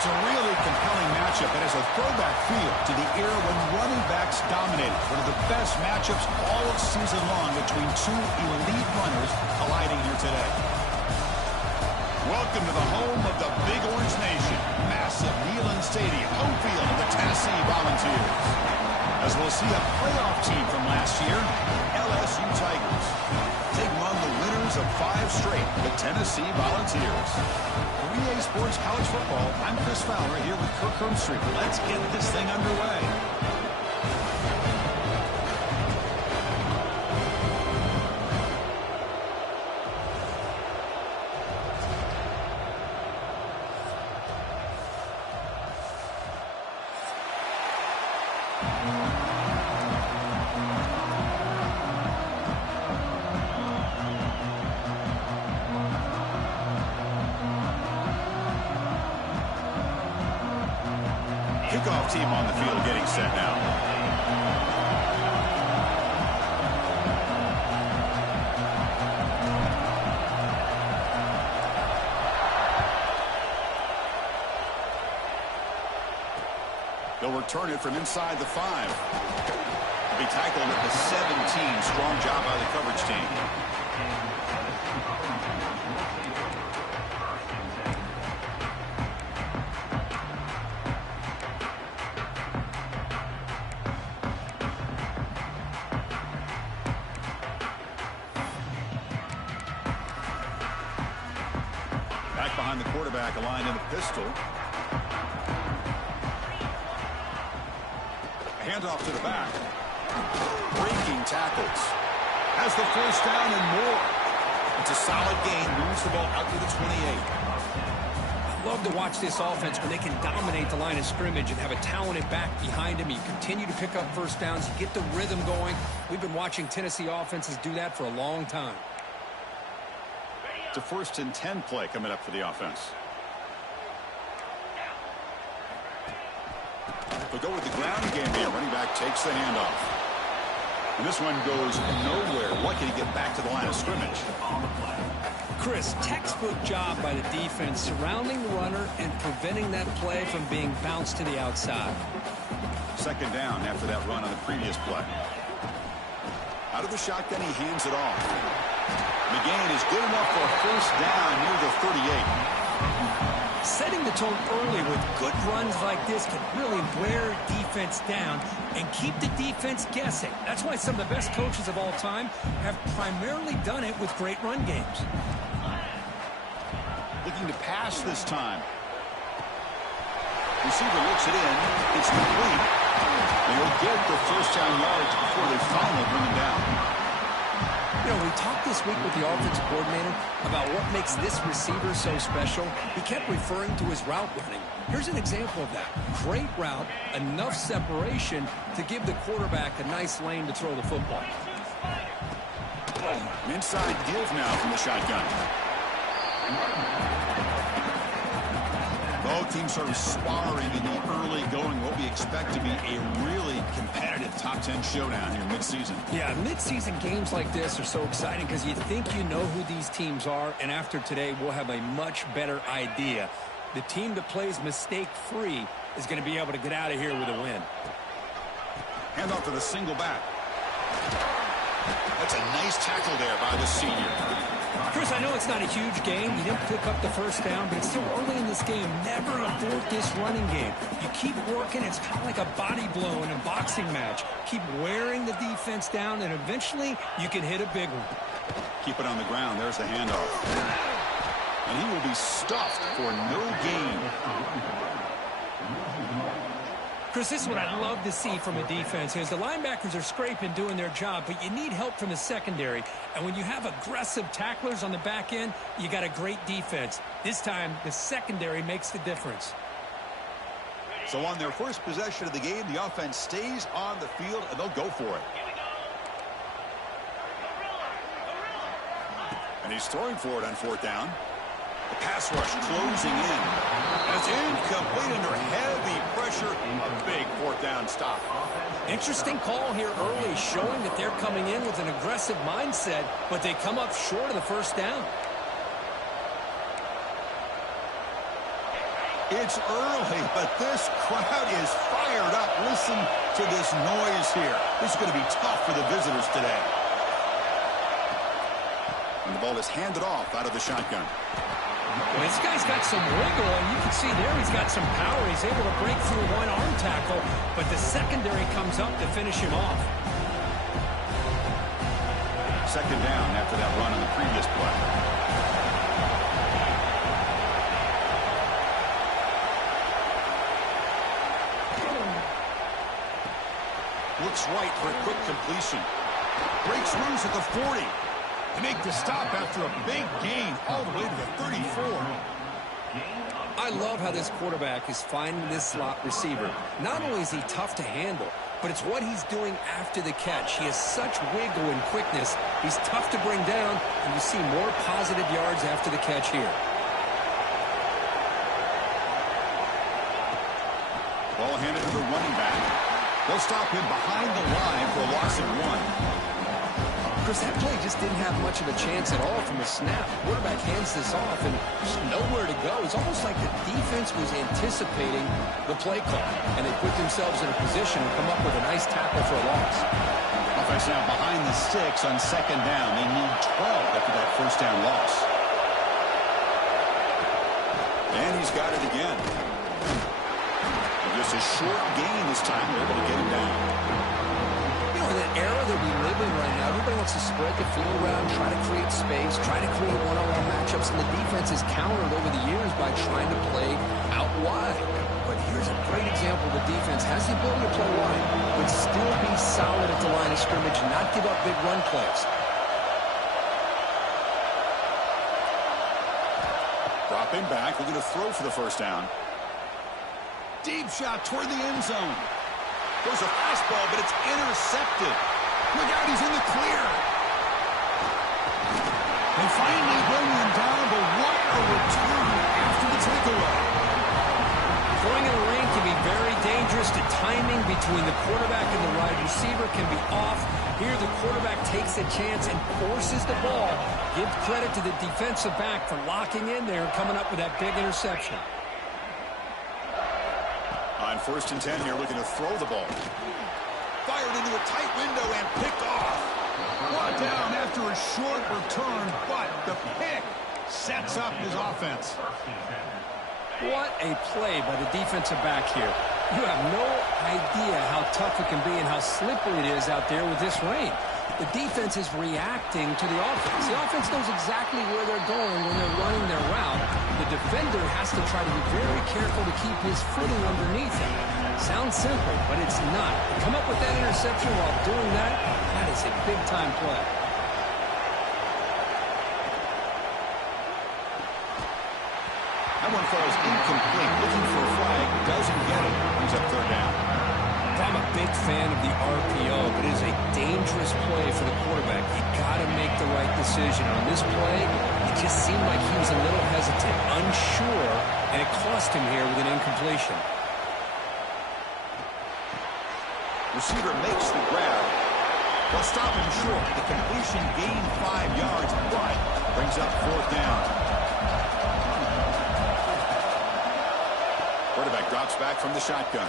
It's a really compelling matchup. It has a throwback feel to the era when running backs dominated. One of the best matchups all of season long between two elite runners colliding here today. Welcome to the home of the Big Orange Nation. Massive Neyland Stadium, home field of the Tennessee Volunteers. As we'll see a playoff team from last year, LSU Tigers, taking on the winners of 5 straight, the Tennessee Volunteers. For EA Sports College Football, I'm Chris Fowler here with Kirk Herbstreit. Let's get this thing underway. Kickoff team on the field getting set now. They'll return it from inside the 5. They'll be tackled at the 17. Strong job by the coverage team. Back behind the quarterback, aligned in a pistol. Handoff to the back. Breaking tackles. Has the first down and more. It's a solid gain. Moves the ball out to the 28. I love to watch this offense when they can dominate the line of scrimmage and have a talented back behind him. You continue to pick up first downs. You get the rhythm going. We've been watching Tennessee offenses do that for a long time. It's a 1st and 10 play coming up for the offense. They'll go with the ground game here. Running back takes the handoff. And this one goes nowhere. Lucky to get back to the line of scrimmage. Chris, textbook job by the defense surrounding the runner and preventing that play from being bounced to the outside. 2nd down after that run on the previous play. Out of the shotgun, he hands it off. McGain is good enough for a first down near the 38. Setting the tone early with good runs like this can really wear defense down and keep the defense guessing. That's why some of the best coaches of all time have primarily done it with great run games. Looking to pass this time. Receiver looks it in. It's complete. They'll get the first down yards before they finally bring him down. You know, we talked this week with the offensive coordinator about what makes this receiver so special. He kept referring to his route running. Here's an example of that. Great route, enough separation to give the quarterback a nice lane to throw the football. Inside give now from the shotgun. Both teams sort of sparring in the early going. What we expect to be a really competitive top 10 showdown here midseason. Yeah, midseason games like this are so exciting because you think you know who these teams are, and after today we'll have a much better idea. The team that plays mistake-free is going to be able to get out of here with a win. Hand off to the single back. That's a nice tackle there by the senior. Chris, I know it's not a huge game. You didn't pick up the first down, but it's still early in this game. Never abort this running game. You keep working. It's kind of like a body blow in a boxing match. Keep wearing the defense down, and eventually you can hit a big one. Keep it on the ground. There's the handoff. And he will be stuffed for no gain. Chris, this is what I love to see from a defense is the linebackers are scraping, doing their job, but you need help from the secondary. And when you have aggressive tacklers on the back end, you got a great defense. This time, the secondary makes the difference. So on their first possession of the game, the offense stays on the field, and they'll go for it. And he's throwing for it on 4th down. The pass rush closing in. And it's incomplete under heavy pressure. A big 4th down stop. Interesting call here early, showing that they're coming in with an aggressive mindset, but they come up short of the first down. It's early, but this crowd is fired up. Listen to this noise here. This is going to be tough for the visitors today. And the ball is handed off out of the shotgun. Well, this guy's got some wiggle, and you can see there he's got some power. He's able to break through one arm tackle, but the secondary comes up to finish him off. Second down after that run on the previous play. Looks right for a quick completion. Breaks loose at the 40. They make the stop after a big gain all the way to the 34. I love how this quarterback is finding this slot receiver. Not only is he tough to handle, but it's what he's doing after the catch. He has such wiggle and quickness. He's tough to bring down, and you see more positive yards after the catch here. Ball handed to the running back. They'll stop him behind the line for a loss of 1. Chris, that play just didn't have much of a chance at all from the snap. The quarterback hands this off, and there's nowhere to go. It's almost like the defense was anticipating the play call, and they put themselves in a position to come up with a nice tackle for a loss. Offense now behind the 6 on second down. They need 12 after that first down loss. And he's got it again. And just a short gain this time. They're able to get him down. You know, in the era that we live in right now, everybody wants to spread the field around, try to create space, try to create one-on-one matchups, and the defense is countered over the years by trying to play out wide. But here's a great example. The defense has the ability to play wide, but still be solid at the line of scrimmage and not give up big run plays. Dropping back, looking to throw for the first down. Deep shot toward the end zone. Goes a fastball, but it's intercepted. Look out, he's in the clear. They finally bring him down, but what a return after the takeaway. Throwing in the rain can be very dangerous. The timing between the quarterback and the wide receiver can be off. Here the quarterback takes a chance and forces the ball. Give credit to the defensive back for locking in there and coming up with that big interception. On first and 10 here, looking to throw the ball. Fired into a tight window and picked off. Brought down after a short return, but the pick sets up his offense. What a play by the defensive back here. You have no idea how tough it can be and how slippery it is out there with this rain. The defense is reacting to the offense. The offense knows exactly where they're going when they're running their route. The defender has to try to be very careful to keep his footing underneath him. Sounds simple, but it's not. To come up with that interception while doing that, that is a big-time play. That one falls incomplete. Looking for a flag. Doesn't get it. Brings up third down. I'm a big fan of the RPO, but it is a dangerous play for the quarterback. You got to make the right decision. On this play, it just seemed like he was a little hesitant, unsure, and it cost him here with an incompletion. Receiver makes the grab. They'll stop him short. The completion gained 5 yards, but brings up fourth down. Quarterback drops back from the shotgun.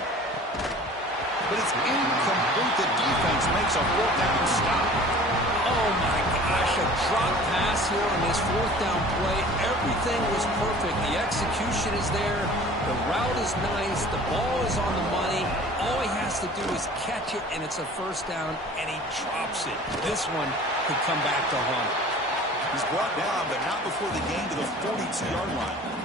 But it's incomplete. The defense makes a fourth down stop. Oh, my gosh, a drop pass here on this fourth down play. Everything was perfect. The execution is there. The route is nice. The ball is on the money. All he has to do is catch it, and it's a first down, and he drops it. This one could come back to haunt him. He's brought down, but not before the gain to the 42-yard line.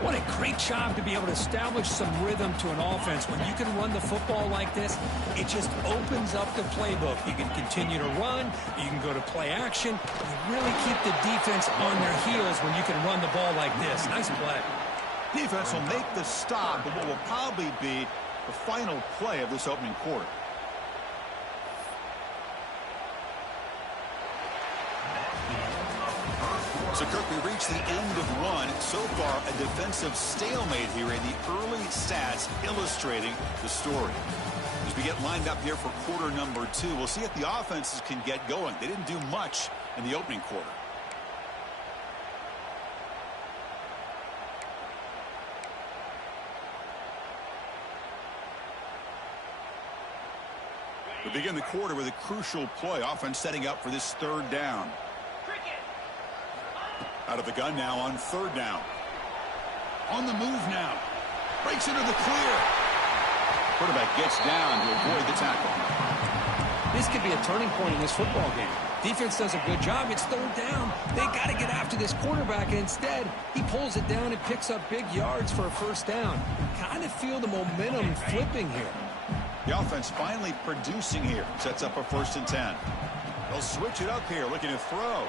What a great job to be able to establish some rhythm to an offense. When you can run the football like this, it just opens up the playbook. You can continue to run. You can go to play action. You really keep the defense on their heels when you can run the ball like this. Nice play. Defense will make the stop, but what will probably be the final play of this opening quarter. So, Kirk, we reached the end of one. So far, a defensive stalemate here in the early stats illustrating the story. As we get lined up here for quarter number 2, we'll see if the offenses can get going. They didn't do much in the opening quarter. We begin the quarter with a crucial play. Offense setting up for this third down. Out of the gun now on third down. On the move now. Breaks into the clear. Quarterback gets down to avoid the tackle. This could be a turning point in this football game. Defense does a good job. It's third down. They got to get after this quarterback, and instead, he pulls it down and picks up big yards for a first down. Kind of feel the momentum flipping here. The offense finally producing here. Sets up a 1st and 10. They'll switch it up here, looking to throw.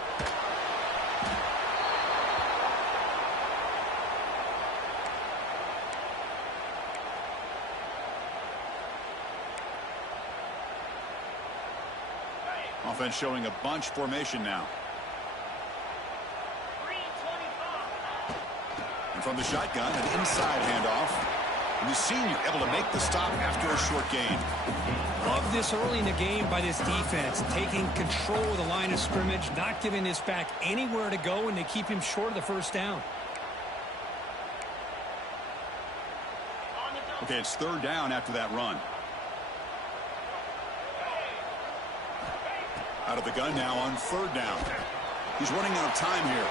Offense showing a bunch formation now. And from the shotgun, an inside handoff. And the senior able to make the stop after a short gain. Love this early in the game by this defense, taking control of the line of scrimmage, not giving this back anywhere to go, and they keep him short of the first down. Okay, it's third down after that run. Out of the gun now on third down. He's running out of time here.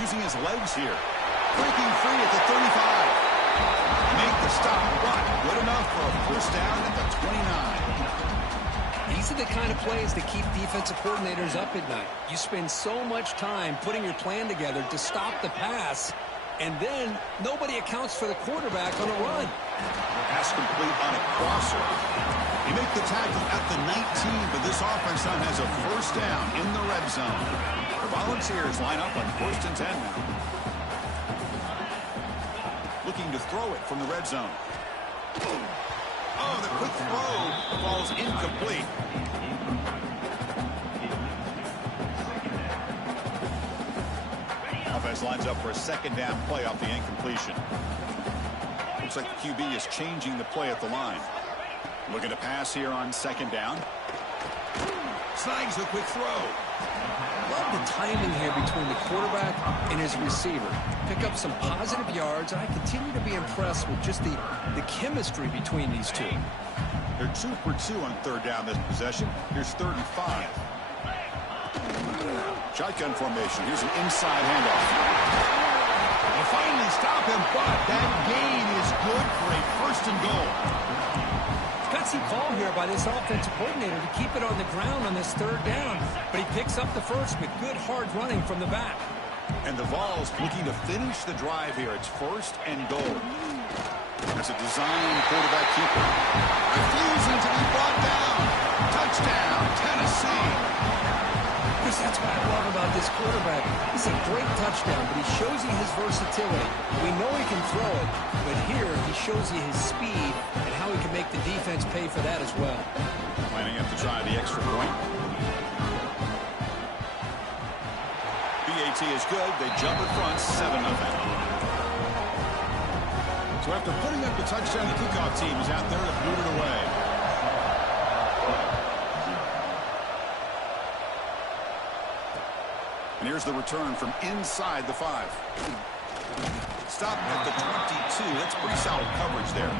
Using his legs here. Breaking free at the 35. Make the stop, but good enough for a first down at the 29. These are the kind of plays that keep defensive coordinators up at night. You spend so much time putting your plan together to stop the pass, and then nobody accounts for the quarterback on a run. Pass complete on a crosser. They make the tackle at the 19, but this offense now has a first down in the red zone. The Volunteers line up on 1st and 10 now. Looking to throw it from the red zone. Oh, the quick throw falls incomplete. Offense lines up for a second down play off the incompletion. Looks like the QB is changing the play at the line. Looking to pass here on second down. Snags the quick throw. Love the timing here between the quarterback and his receiver. Pick up some positive yards, and I continue to be impressed with just the chemistry between these two. They're 2 for 2 on third down this possession. Here's 35. Shotgun formation. Here's an inside handoff. They finally stop him, but that gain is good for a 1st and goal. Gutsy call here by this offensive coordinator to keep it on the ground on this third down, but he picks up the first with good hard running from the back. And the Vols looking to finish the drive here. It's 1st and goal. As a design quarterback keeper. Refusing to be brought down. Touchdown, Tennessee. Chris, that's what I love about this quarterback. It's a great touchdown, but he shows you his versatility. We know he can throw it, but here he shows you his speed and how he can make the defense pay for that as well. Lining up to try the extra point. BAT is good. They jump in front, 7-0. So after putting up the touchdown, the kickoff team is out there to boot it away. And here's the return from inside the 5. Stop at the 22. That's pretty solid coverage there.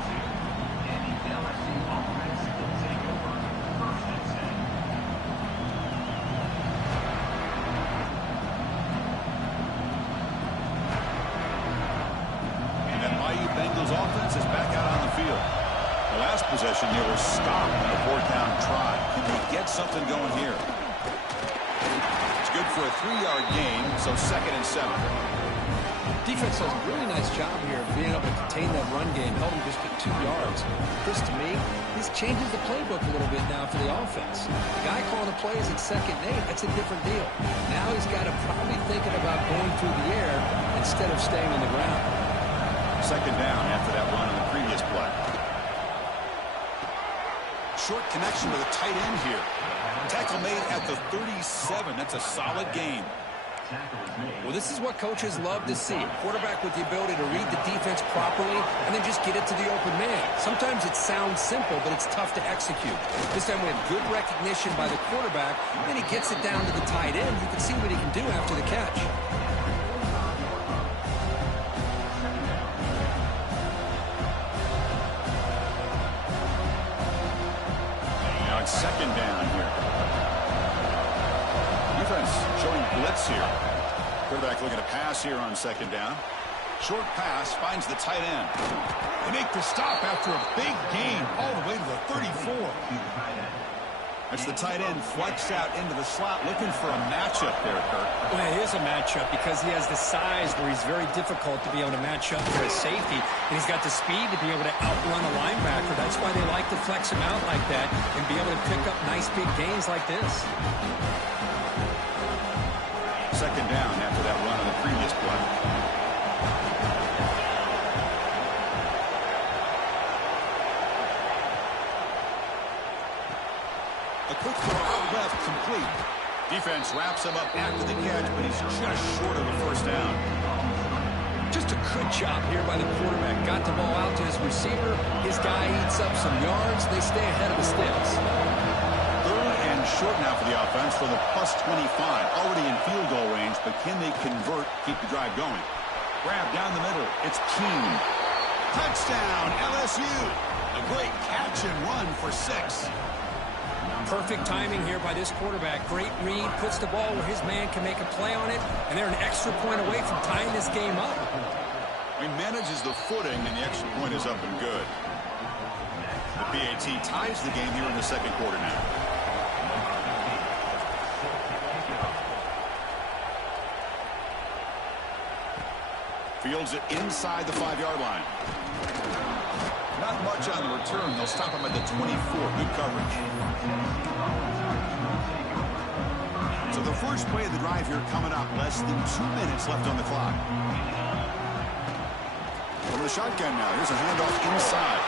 And that Bayou Bengals offense is back out on the field. The last possession here was stopped on the 4th down try. Can they get something going here? Good for a 3-yard gain, so 2nd and 7. Defense does a really nice job here of being able to contain that run game, held him just to 2 yards. This, to me, this changes the playbook a little bit now for the offense. The guy calling the plays at 2nd and 8, that's a different deal. Now he's got to probably thinking about going through the air instead of staying on the ground. 2nd down after that run on the previous play. Short connection to the tight end here. Tackle made at the 37. That's a solid gain. Well, this is what coaches love to see. A quarterback with the ability to read the defense properly and then just get it to the open man. Sometimes it sounds simple, but it's tough to execute. This time we have good recognition by the quarterback, and he gets it down to the tight end. You can see what he can do after the catch. pass here. Quarterback looking to pass here on second down. Short pass finds the tight end. They make the stop after a big gain all the way to the 34. That's the tight end flexed out into the slot, looking for a matchup there, Kurt. Well, it is a matchup because he has the size where he's very difficult to be able to match up for a safety, and he's got the speed to be able to outrun a linebacker. That's why they like to flex him out like that and be able to pick up nice big gains like this. Second down after that run on the previous play. A quick throw out left, complete. Defense wraps him up after the catch, but he's just short of the first down. Just a good job here by the quarterback. Got the ball out to his receiver. His guy eats up some yards. They stay ahead of the sticks. Third and short now for the offense from the plus 25. Already in field goal range, but can they convert, keep the drive going? Grab down the middle. It's Keene. Touchdown, LSU. A great catch and run for 6. Perfect timing here by this quarterback. Great read, puts the ball where his man can make a play on it, and they're an extra point away from tying this game up. He manages the footing, and the extra point is up and good. The PAT ties the game here in the second quarter now. Fields it inside the 5-yard line. Not much on the return. They'll stop him at the 24. Good coverage. So the first play of the drive here coming up. Less than 2 minutes left on the clock. From the shotgun now. Here's a handoff inside.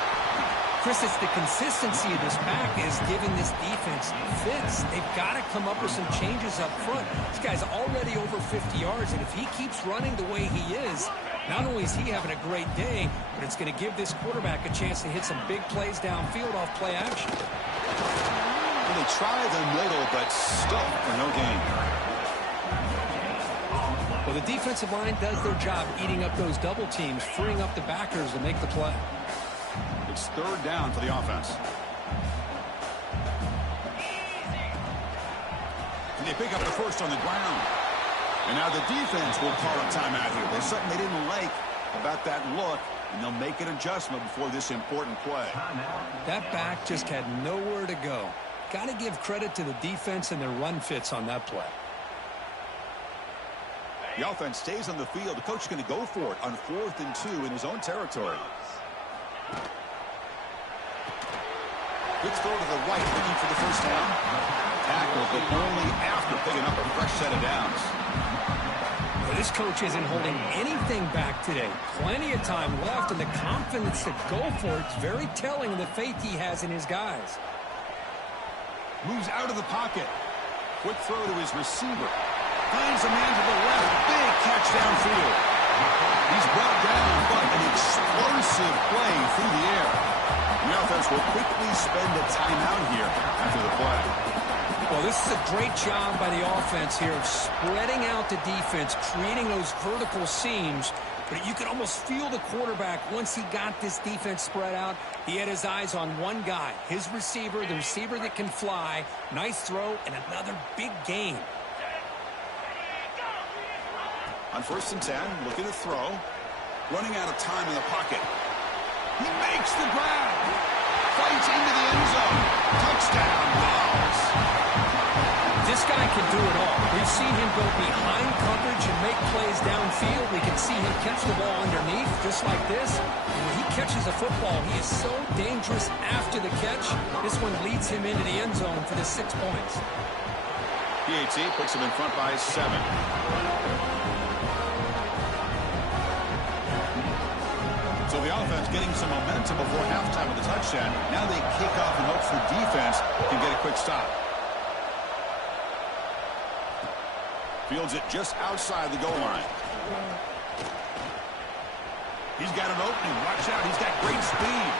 Chris, it's the consistency of this pack is giving this defense fits. They've got to come up with some changes up front. This guy's already over 50 yards, and if he keeps running the way he is, not only is he having a great day, but it's going to give this quarterback a chance to hit some big plays downfield off play action. Well, they try the middle, but still for no gain. Well, the defensive line does their job eating up those double teams, freeing up the backers to make the play. It's third down for the offense. And they pick up the first on the ground. And now the defense will call a timeout here. There's something they didn't like about that look, and they'll make an adjustment before this important play. That back just had nowhere to go. Got to give credit to the defense and their run fits on that play. The offense stays on the field. The coach is going to go for it on 4th and 2 in his own territory. Quick throw to the right, looking for the first down. Tackle, but only after picking up a fresh set of downs. Well, this coach isn't holding anything back today. Plenty of time left, and the confidence to go for it is very telling of the faith he has in his guys. Moves out of the pocket. Quick throw to his receiver. Finds a man to the left. Big catch downfield. He's brought down, but an explosive play through the air. The offense will quickly spend a timeout here after the play. Well, this is a great job by the offense here of spreading out the defense, creating those vertical seams. But you could almost feel the quarterback once he got this defense spread out. He had his eyes on one guy, his receiver, the receiver that can fly. Nice throw and another big gain. On 1st and 10, looking to throw. Running out of time in the pocket. He makes the grab. Fights into the end zone. Touchdown, Bills. This guy can do it all. We've seen him go behind coverage and make plays downfield. We can see him catch the ball underneath, just like this. And when he catches a football, he is so dangerous after the catch. This one leads him into the end zone for the 6 points. PAT puts him in front by 7. So the offense getting some momentum before halftime with the touchdown. Now they kick off in hopes the defense can get a quick stop. Fields it just outside the goal line. He's got an opening. Watch out. He's got great speed.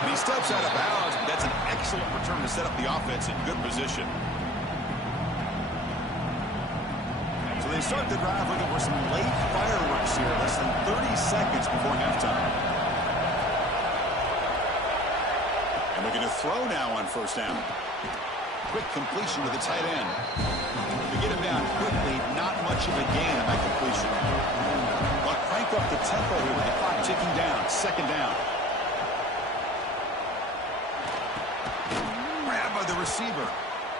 And he steps out of bounds, but that's an excellent return to set up the offense in good position. So they start the drive looking for some late fireworks here. Less than 30 seconds before halftime. And looking to throw now on 1st down. quick completion to the tight end. To get him down quickly, not much of a gain on that completion. But crank up the tempo here with the clock ticking down. Second down. Grab by the receiver.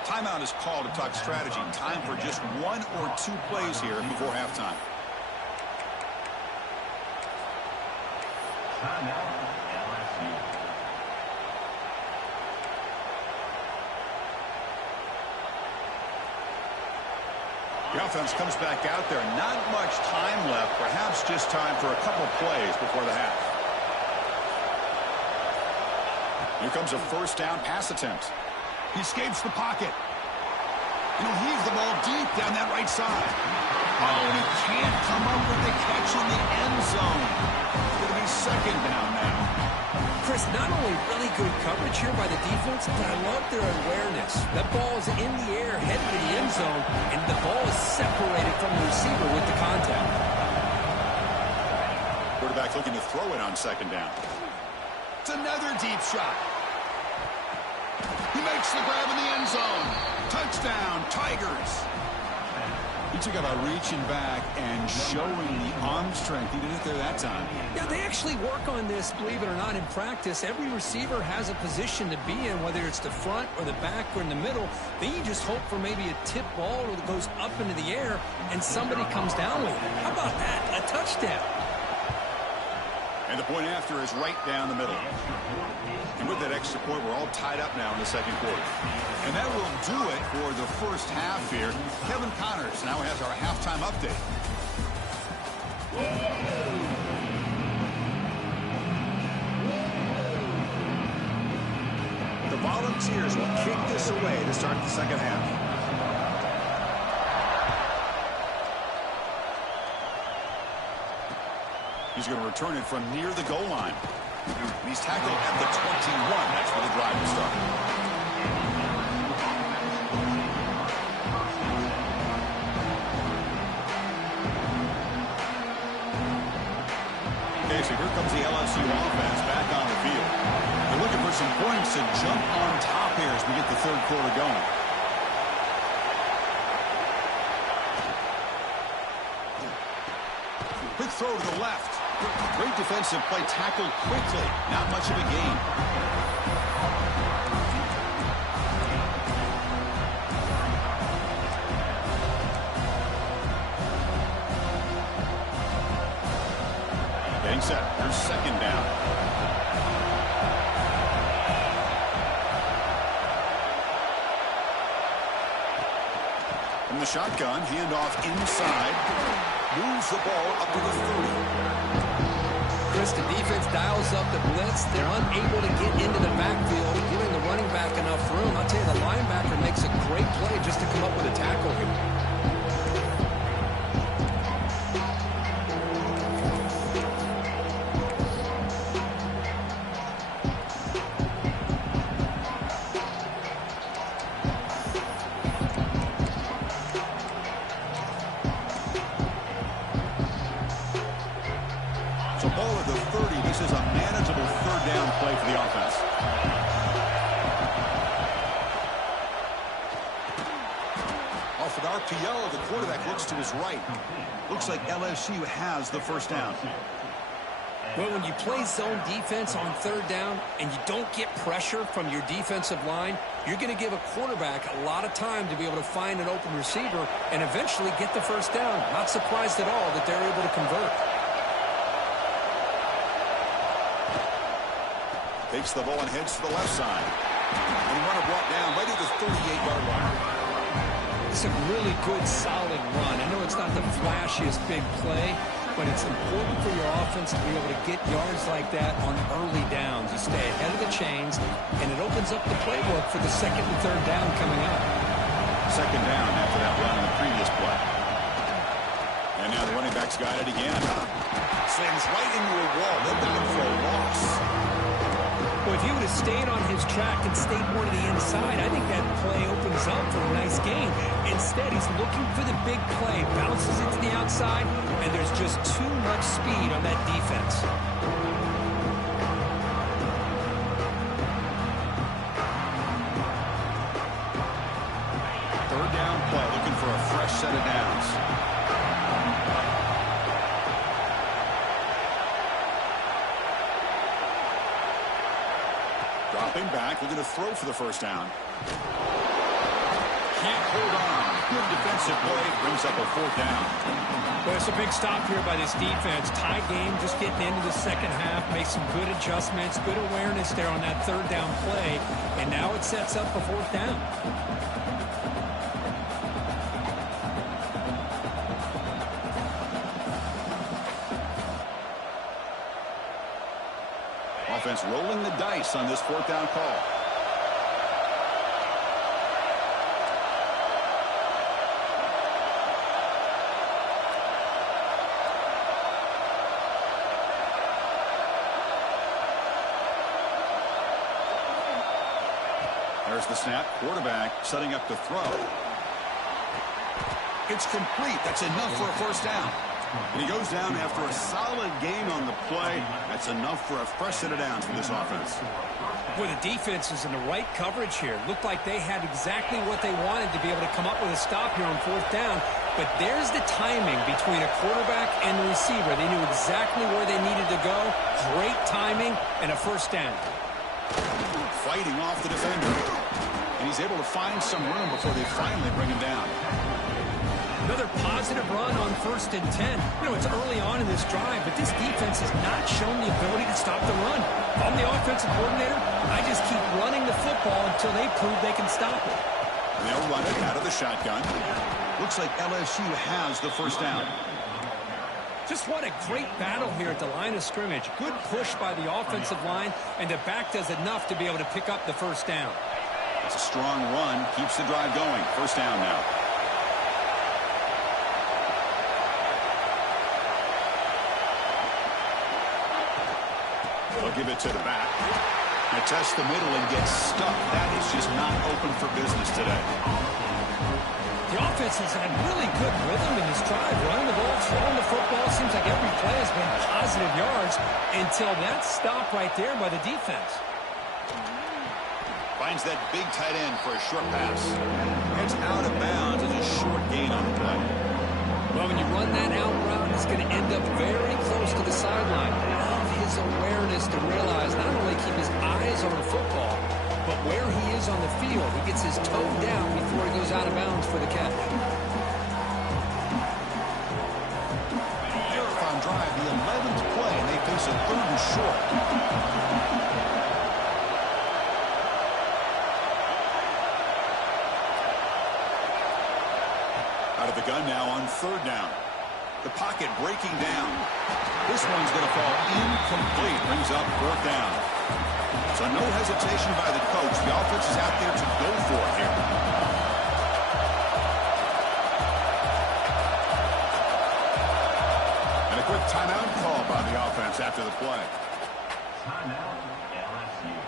Timeout is called to talk strategy. Time for just 1 or 2 plays here before halftime. The offense comes back out there. Not much time left. Perhaps just time for a couple plays before the half. Here comes a first down pass attempt. He escapes the pocket. And he'll heave the ball deep down that right side. Oh, and he can't come up with the catch in the end zone. It's going to be second down now. Chris, not only really good coverage here by the defense, but I love their awareness. That ball is in the air, headed to the end zone, and the ball is separated from the receiver with the contact. Quarterback looking to throw it on second down. It's another deep shot. He makes the grab in the end zone. Touchdown, Tigers. He took out a reaching back and showing the arm strength. He did it there that time. Yeah, they actually work on this, believe it or not, in practice. Every receiver has a position to be in, whether it's the front or the back or in the middle. Then you just hope for maybe a tip ball that goes up into the air and somebody comes down with it. How about that? A touchdown. And the point after is right down the middle. And with that extra point, we're all tied up now in the second quarter. And that will do it for the first half here. Kevin Connors now has our halftime update. The Volunteers will kick this away to start the second half. He's going to return it from near the goal line. He's tackled at the 21. That's where the drive will start. Okay, so here comes the LSU offense back on the field. They're looking for some points to jump on top here as we get the third quarter going. Quick throw to the left. Great defensive play, tackled quickly. Not much of a gain. Getting set. Here's second down. From the shotgun, handoff inside. Moves the ball up to the 30. Chris, the defense dials up the blitz. They're unable to get into the backfield, giving the running back enough room. I'll tell you, the linebacker makes a great play just to come up with a tackle here. So ball at the 30. This is a manageable third down play for the offense. Off an RPO, the quarterback looks to his right. Looks like LSU has the first down. Well, when you play zone defense on third down and you don't get pressure from your defensive line, you're going to give a quarterback a lot of time to be able to find an open receiver and eventually get the first down. Not surprised at all that they're able to convert. Takes the ball and heads to the left side. And runner brought down right at the 38-yard line. It's a really good, solid run. I know it's not the flashiest big play, but it's important for your offense to be able to get yards like that on early downs. You stay ahead of the chains, and it opens up the playbook for the second and third down coming up. Second down after that run in the previous play. And now the running back's got it again. Slams right into a wall. They're down for a loss. Well, if he would have stayed on his track and stayed more to the inside, I think that play opens up for a nice gain. Instead, he's looking for the big play, bounces it to the outside, and there's just too much speed on that defense. set of downs. Dropping back, looking to throw for the first down. Can't hold on. Good defensive play, brings up a fourth down. Well, it's a big stop here by this defense. Tie game, just getting into the second half, make some good adjustments, good awareness there on that third down play, and now it sets up a fourth down. Offense rolling the dice on this fourth down call. There's the snap. Quarterback setting up to throw. It's complete. That's enough for a first down. And he goes down after a solid gain on the play. That's enough for a fresh set of downs for this offense. Well, the defense is in the right coverage here. Looked like they had exactly what they wanted to be able to come up with a stop here on fourth down. But there's the timing between a quarterback and the receiver. They knew exactly where they needed to go. Great timing and a first down. Fighting off the defender. And he's able to find some room before they finally bring him down. Another positive run on 1st and 10. You know, it's early on in this drive, but this defense has not shown the ability to stop the run. If I'm the offensive coordinator, I just keep running the football until they prove they can stop it. And they'll run it out of the shotgun. Looks like LSU has the first down. Just what a great battle here at the line of scrimmage. Good push by the offensive line, and the back does enough to be able to pick up the first down. It's a strong run. Keeps the drive going. First down now. They'll give it to the back. They test the middle and get stuck. That is just not open for business today. The offense has had really good rhythm in this drive. Running the ball, throwing the football. Seems like every play has been positive yards until that stop right there by the defense. Finds that big tight end for a short pass. It's out of bounds. It's a short gain on the play. Well, when you run that out route, it's going to end up very close to the sideline. Love his awareness to realize not only keep his eyes on the football, but where he is on the field. He gets his toe down before he goes out of bounds for the catch. Marathon drive, the 11th play, and they face a third and short. Out of the gun now on third down. The pocket breaking down. This one's going to fall incomplete. Brings up fourth down. So no hesitation by the coach. The offense is out there to go for it here. And a quick timeout call by the offense after the play. Timeout, LSU.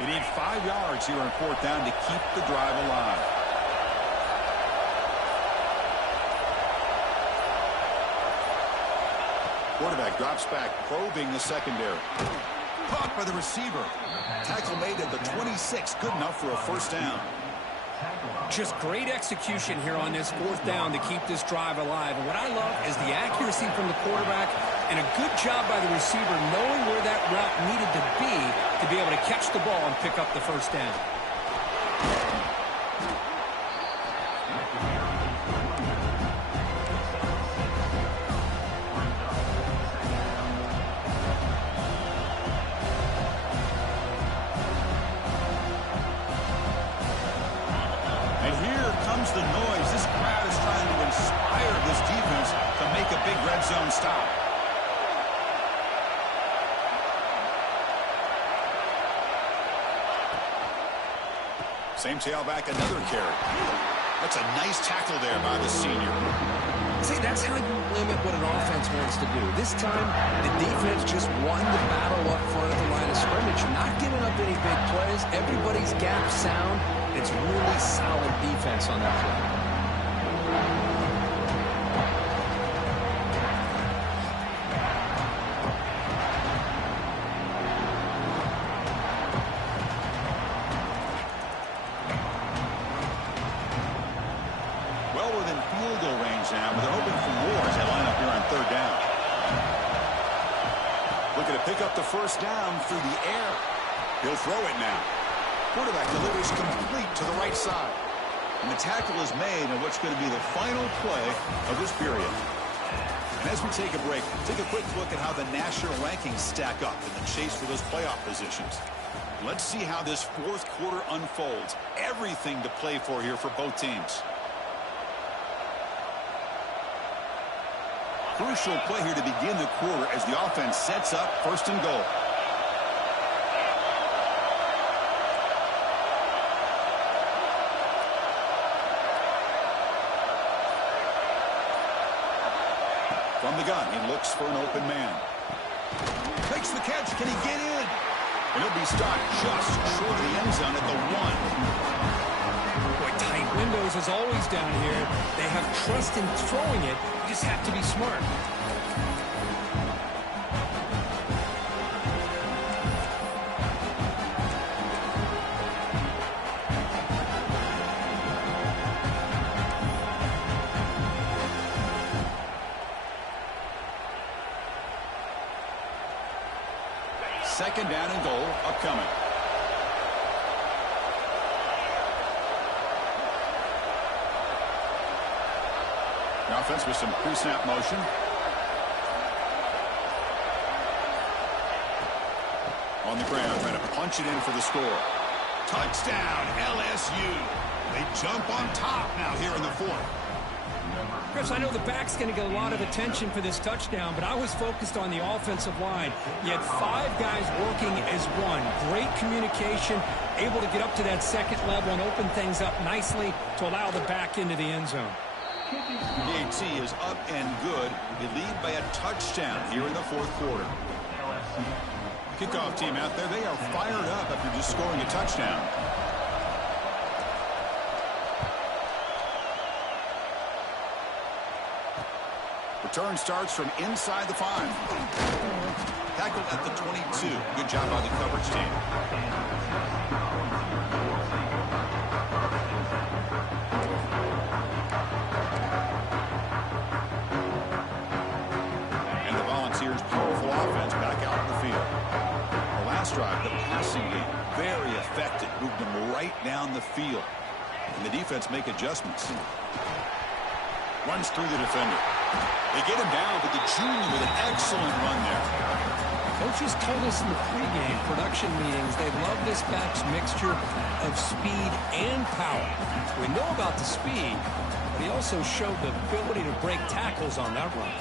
You need 5 yards here on fourth down to keep the drive alive. Quarterback drops back, probing the secondary. Caught by the receiver. Tackle made at the 26. Good enough for a first down. Just great execution here on this fourth down to keep this drive alive. And what I love is the accuracy from the quarterback and a good job by the receiver knowing where that route needed to be able to catch the ball and pick up the first down. And here comes the noise. This crowd is trying to inspire this defense to make a big red zone stop. Same tailback, another carry. That's a nice tackle there by the senior. See, that's how you limit what an offense wants to do. This time, the defense just won the battle up front at the line of scrimmage. Not giving up any big plays. Everybody's gap sound. It's really solid defense on that play. up the first down through the air. He'll throw it now. Quarterback delivers complete to the right side. And the tackle is made on what's going to be the final play of this period. And as we take a break, take a quick look at how the national rankings stack up in the chase for those playoff positions. Let's see how this fourth quarter unfolds. Everything to play for here for both teams. Crucial play here to begin the quarter as the offense sets up first and goal. From the gun, he looks for an open man. Makes the catch. Can he get in? And he'll be stopped just short of the end zone at the 1. Boy, tight windows as always down here. They have trust in throwing it. You just have to be smart. Second down and goal upcoming. The offense with some pre-snap motion. On the ground, trying to punch it in for the score. Touchdown, LSU. They jump on top now here in the fourth. Chris, I know the back's going to get a lot of attention for this touchdown, but I was focused on the offensive line. You had 5 guys working as one. Great communication, able to get up to that second level and open things up nicely to allow the back into the end zone. PAT is up and good. They lead by a touchdown here in the fourth quarter. Kickoff team out there, they are fired up after just scoring a touchdown. Return starts from inside the 5. Tackled at the 22. Good job by the coverage team. And the Volunteers' powerful offense back out in the field. The last drive, the passing game, very effective. Moved them right down the field. And the defense make adjustments. Runs through the defender. They get him down, but the junior with an excellent run there. Coaches told us in the pregame production meetings they love this back's mixture of speed and power. We know about the speed, but he also showed the ability to break tackles on that run.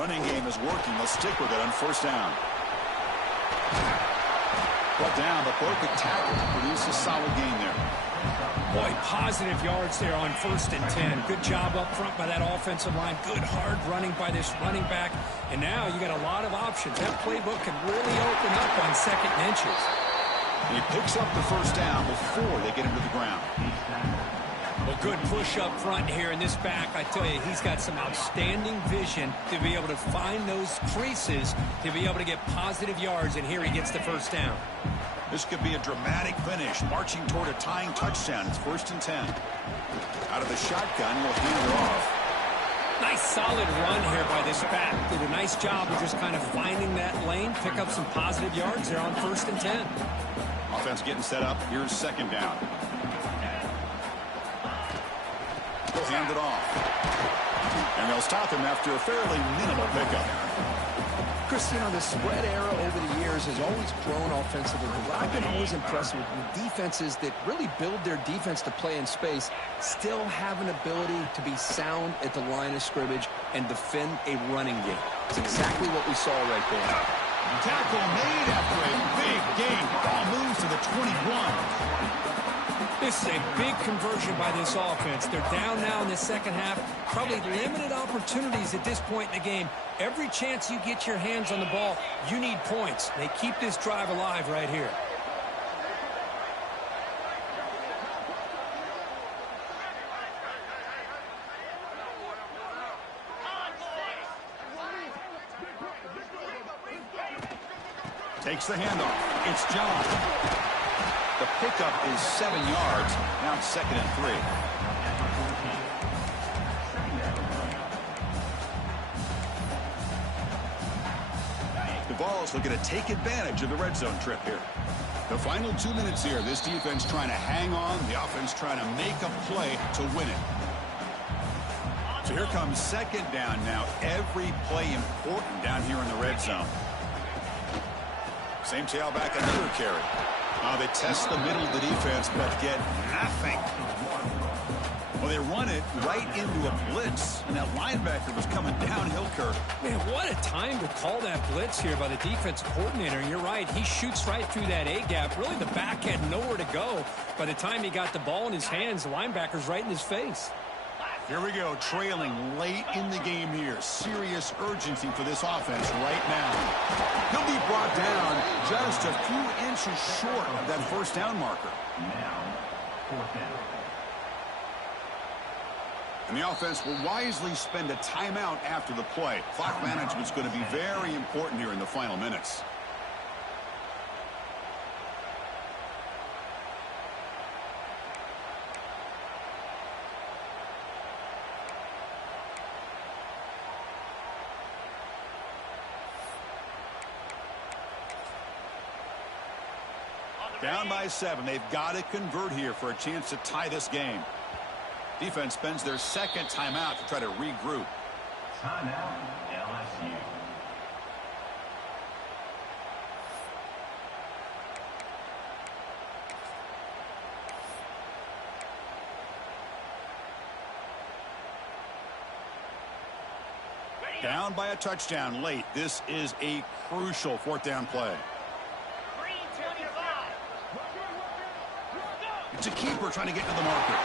Running game is working. They'll stick with it on first down. Brought down, but broke a tackle to produce a solid gain there. Boy, positive yards there on 1st and 10. Good job up front by that offensive line. Good hard running by this running back. And now you got a lot of options. That playbook can really open up on 2nd and inches. And he picks up the first down before they get him to the ground. Well, good push up front here in this back. I tell you, he's got some outstanding vision to be able to find those creases, to be able to get positive yards. And here he gets the first down. This could be a dramatic finish, marching toward a tying touchdown. It's 1st and 10. Out of the shotgun, he'll hand it off. Nice solid run here by this back. Did a nice job of just kind of finding that lane, pick up some positive yards there on 1st and 10. Offense getting set up. Here's 2nd down. He'll hand it off. And they'll stop him after a fairly minimal pickup. Chris, you know, the spread era over the years has always grown offensively. But I've been always impressed with defenses that really build their defense to play in space, still have an ability to be sound at the line of scrimmage and defend a running game. It's exactly what we saw right there. Tackle made after a big gain. Ball moves to the 21. This is a big conversion by this offense. They're down now in the second half. Probably limited opportunities at this point in the game. Every chance you get your hands on the ball, you need points. They keep this drive alive right here. Takes the handoff. It's John. The pickup is 7 yards. Now it's 2nd and 3. Vols looking to take advantage of the red zone trip here. The final 2 minutes here. This defense trying to hang on. The offense trying to make a play to win it. So here comes second down now. Every play important down here in the red zone. Same tailback, another carry. They test the middle of the defense, but get nothing. Well, they run it right into a blitz, and that linebacker was coming downhill, Kirk. Man, what a time to call that blitz here by the defensive coordinator. And you're right, he shoots right through that A-gap. Really, the back had nowhere to go. By the time he got the ball in his hands, the linebacker's right in his face. Here we go, trailing late in the game here. Serious urgency for this offense right now. He'll be brought down just a few inches short of that first down marker. Now, fourth down. And the offense will wisely spend a timeout after the play. Clock management's going to be very important here in the final minutes. Down by 7. They've got to convert here for a chance to tie this game. Defense spends their second timeout to try to regroup. Timeout, LSU. Down by a touchdown late. This is a crucial fourth down play. It's a keeper trying to get to the marker.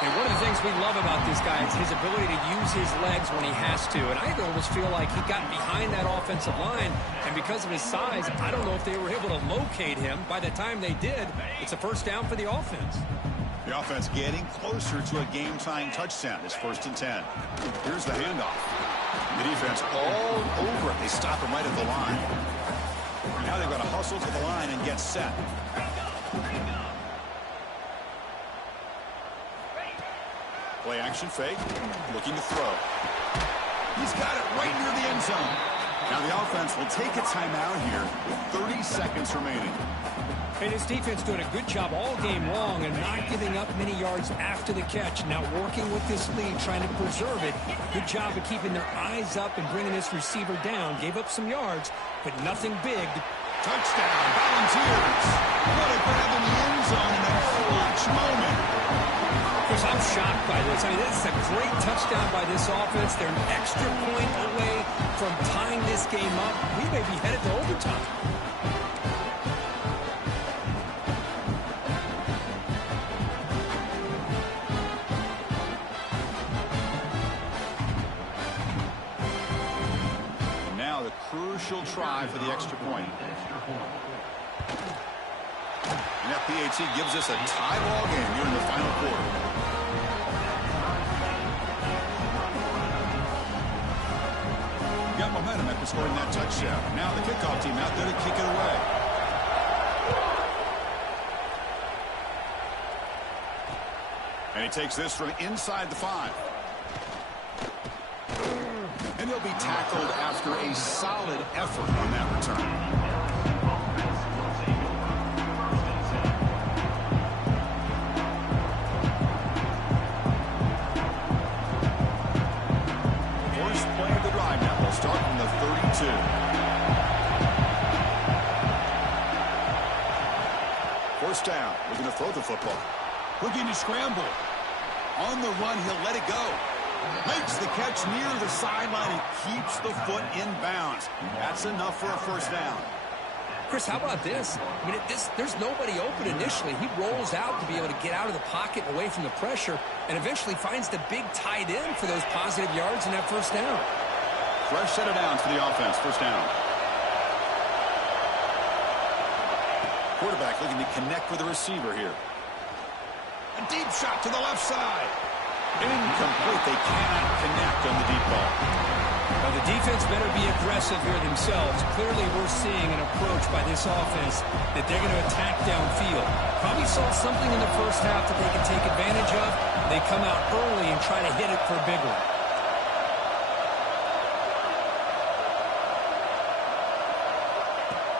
And one of the things we love about this guy is his ability to use his legs when he has to. And I almost feel like he got behind that offensive line, and because of his size, I don't know if they were able to locate him. By the time they did, it's a first down for the offense. The offense getting closer to a game-tying touchdown. It's 1st and 10. Here's the handoff. The defense all over it. They stop him right at the line. Now they've got to hustle to the line and get set. Play action fake, looking to throw. He's got it right near the end zone. Now the offense will take a timeout here with 30 seconds remaining. And his defense doing a good job all game long and not giving up many yards after the catch. Now working with this lead, trying to preserve it. Good job of keeping their eyes up and bringing this receiver down. Gave up some yards, but nothing big. Touchdown, Volunteers. What a grab in the end zone in a clutch moment. Chris, I'm shocked by this. I mean, this is a great touchdown by this offense. They're an extra point away from tying this game up. We may be headed to overtime. And now the crucial try for the extra point. And that PAT gives us a tie ball game here in the final quarter. Got momentum after scoring that touchdown. Now the kickoff team out there to kick it away. And he takes this from inside the 5. And he'll be tackled after a solid effort on that return. Start from the 32. First down. Looking to throw the football. Looking to scramble. On the run, he'll let it go. Makes the catch near the sideline and keeps the foot in bounds. That's enough for a first down. Chris, how about this? I mean, there's nobody open initially. He rolls out to be able to get out of the pocket away from the pressure and eventually finds the big tight end for those positive yards in that first down. Fresh set of downs for the offense. First down. Quarterback looking to connect with the receiver here. A deep shot to the left side. Incomplete. They cannot connect on the deep ball. Well, the defense better be aggressive here themselves. Clearly, we're seeing an approach by this offense that they're going to attack downfield. Probably saw something in the first half that they can take advantage of. They come out early and try to hit it for a big one.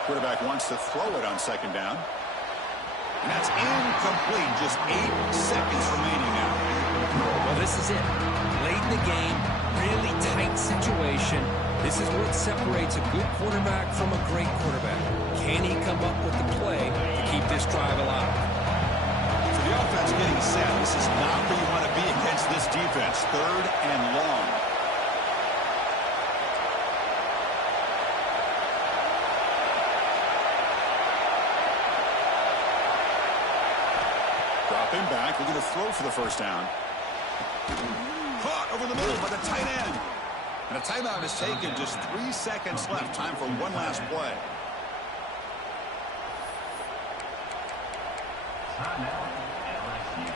Quarterback wants to throw it on second down. And that's incomplete. Just 8 seconds remaining now. Well, this is it. Late in the game, really tight situation. This is what separates a good quarterback from a great quarterback. Can he come up with the play to keep this drive alive? So the offense getting set. This is not where you want to be against this defense. 3rd and long. Dropping back, looking to throw for the first down. Caught over the middle by the tight end. And a timeout is taken. Just 3 seconds left. Time for one last play. Timeout, LSU.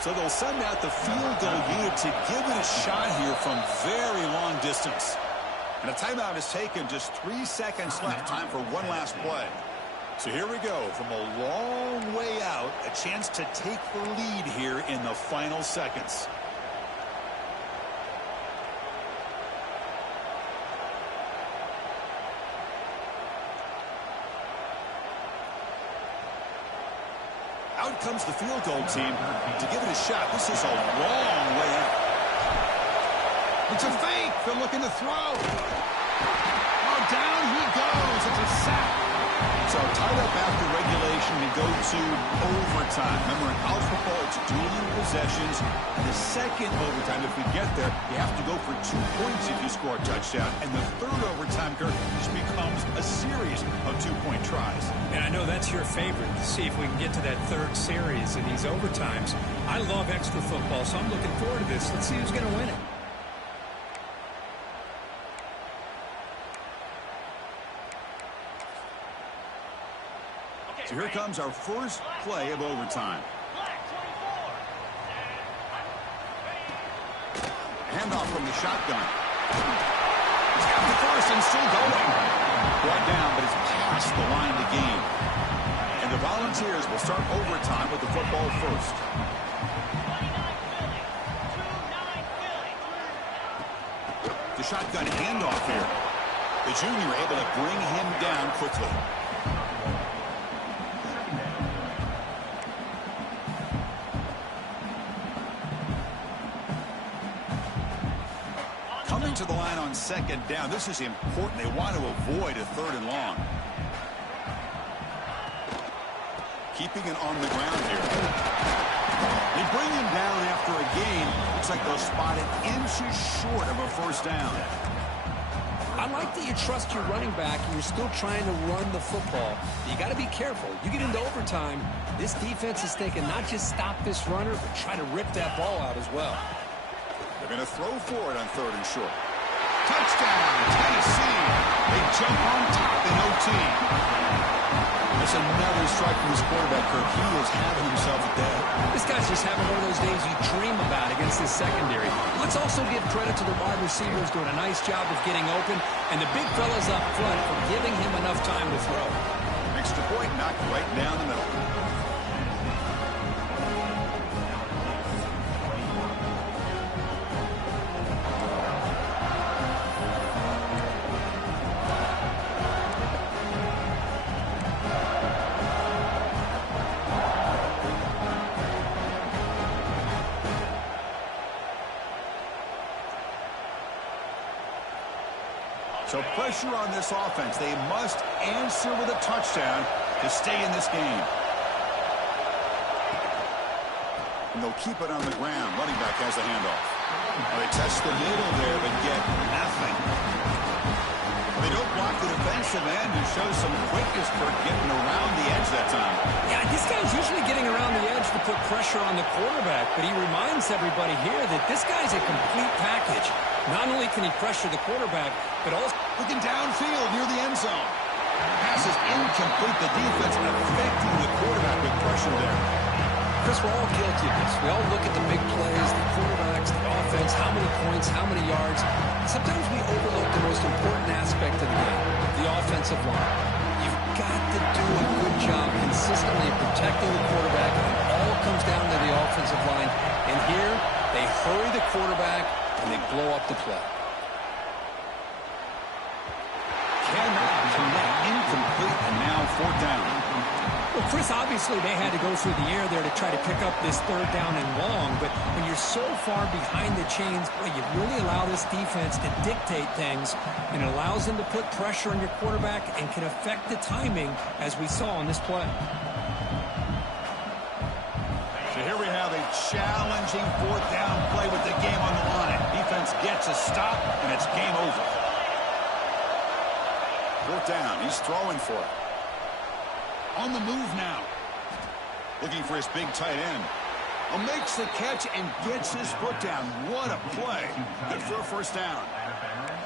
So they'll send out the field goal unit to give it a shot here from very long distance. And a timeout is taken. Just 3 seconds left. Time for one last play. So here we go. From a long way out, a chance to take the lead here in the final seconds. Out comes the field goal team to give it a shot. This is a long way out. It's a fake. They're looking to throw. Oh, down he goes. It's a sack. So tied up after regulation, we go to overtime. Remember, in college football, it's dueling possessions. And the second overtime, if we get there, you have to go for 2 points if you score a touchdown. And the third overtime, Kirk, just becomes a series of 2-point tries. And I know that's your favorite, to see if we can get to that third series in these overtimes. I love extra football, so I'm looking forward to this. Let's see who's going to win it. So here comes our first play of overtime. Handoff from the shotgun. He's got the first and still going. Brought down, but it's past the line to gain. And the Volunteers will start overtime with the football first. The shotgun handoff here. The junior able to bring him down quickly. Coming to the line on second down. This is important. They want to avoid a 3rd and long. Keeping it on the ground here. They bring him down after a gain. Looks like they'll spot it inches short of a first down. I like that you trust your running back and you're still trying to run the football. You got to be careful. You get into overtime, this defense is thinking not just stop this runner, but try to rip that ball out as well. They're going to throw for it on 3rd and short. Touchdown, Tennessee. They jump on top in OT. That's another strike from his quarterback, Kirk. He is having himself a day. This guy's just having one of those days you dream about against this secondary. Let's also give credit to the wide receivers doing a nice job of getting open, and the big fellas up front for giving him enough time to throw. Extra point knocked right down the middle. So pressure on this offense. They must answer with a touchdown to stay in this game. And they'll keep it on the ground. Running back has the handoff. Well, they test the middle there, but get nothing. They don't block the defensive end and show some quickness for getting around the edge that time. Yeah, this guy's usually getting around the edge to put pressure on the quarterback, but he reminds everybody here that this guy's a complete package. Not only can he pressure the quarterback, but also looking downfield near the end zone. Pass is incomplete. The defense affecting the quarterback with pressure there. Chris, we're all guilty of this. We all look at the big plays, the quarterbacks, the offense, how many points, how many yards. Sometimes we overlook the most important aspect of the game, the offensive line. You've got to do a good job consistently protecting the quarterback, and it all comes down to the offensive line. And here, they hurry the quarterback, and they blow up the play. Cannot connect, incomplete, and now 4th down. Well, Chris, obviously they had to go through the air there to try to pick up this 3rd down and long, but when you're so far behind the chains, boy, you really allow this defense to dictate things, and it allows them to put pressure on your quarterback and can affect the timing, as we saw on this play. So here we have a challenging 4th down play with the game on the line. Defense gets a stop, and it's game over. 4th down, he's throwing for it. On the move now. Looking for his big tight end. Makes the catch and gets his foot down. What a play. Good for a 1st down.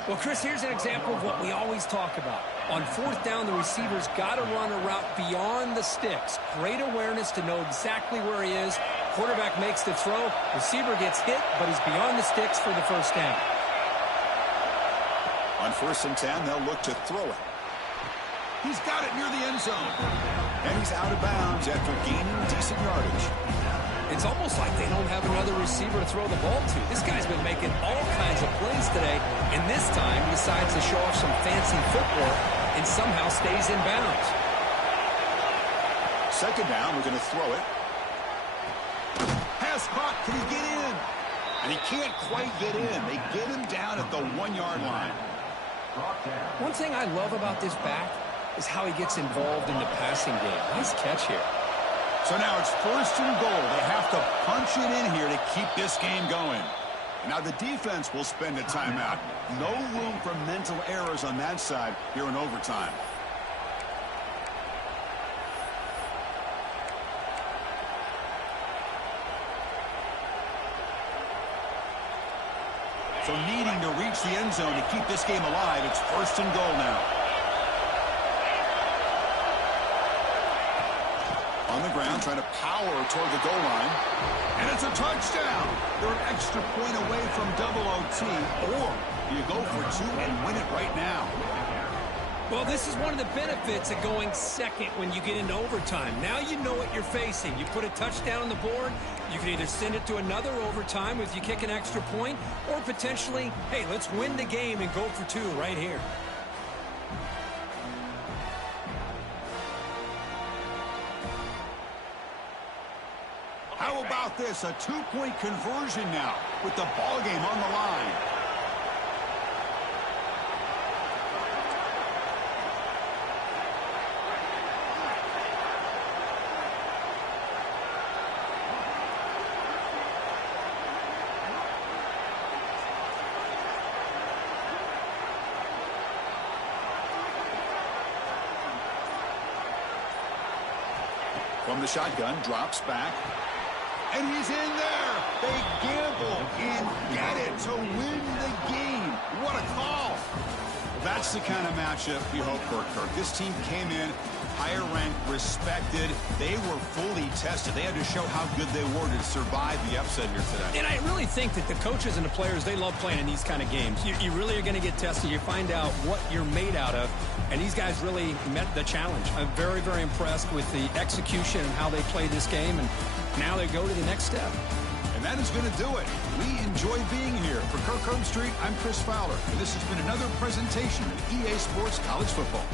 Well, Chris, here's an example of what we always talk about. On 4th down, the receiver's got to run a route beyond the sticks. Great awareness to know exactly where he is. Quarterback makes the throw. Receiver gets hit, but he's beyond the sticks for the 1st down. On 1st and 10, they'll look to throw it. He's got it near the end zone. And he's out of bounds after gaining decent yardage. It's almost like they don't have another receiver to throw the ball to. This guy's been making all kinds of plays today, and this time decides to show off some fancy footwork and somehow stays in bounds. 2nd down, we're going to throw it. Pass caught. Can he get in? And he can't quite get in. They get him down at the 1-yard line. One thing I love about this back is how he gets involved in the passing game. Nice catch here. So now it's 1st and goal. They have to punch it in here to keep this game going. Now the defense will spend a timeout. No room for mental errors on that side here in overtime. So needing to reach the end zone to keep this game alive, it's 1st and goal now. On the ground, trying to power toward the goal line. And it's a touchdown. They're an extra point away from double OT. Or you go for 2 and win it right now. Well, this is one of the benefits of going second when you get into overtime. Now you know what you're facing. You put a touchdown on the board, you can either send it to another overtime if you kick an extra point, or potentially, hey, let's win the game and go for 2 right here. How about this? A 2-point conversion now with the ball game on the line. From the shotgun, drops back. And he's in there. They gamble and get it to win the game. What a call. That's the kind of matchup you hope for, Kirk. This team came in higher ranked, respected. They were fully tested. They had to show how good they were to survive the upset here today. And I really think that the coaches and the players, they love playing in these kind of games. You really are going to get tested. You find out what you're made out of. And these guys really met the challenge. I'm very, very impressed with the execution and how they played this game. And now they go to the next step. And that is going to do it. We enjoy being here. For Kirk Herbstreit, I'm Chris Fowler. And this has been another presentation of EA Sports College Football.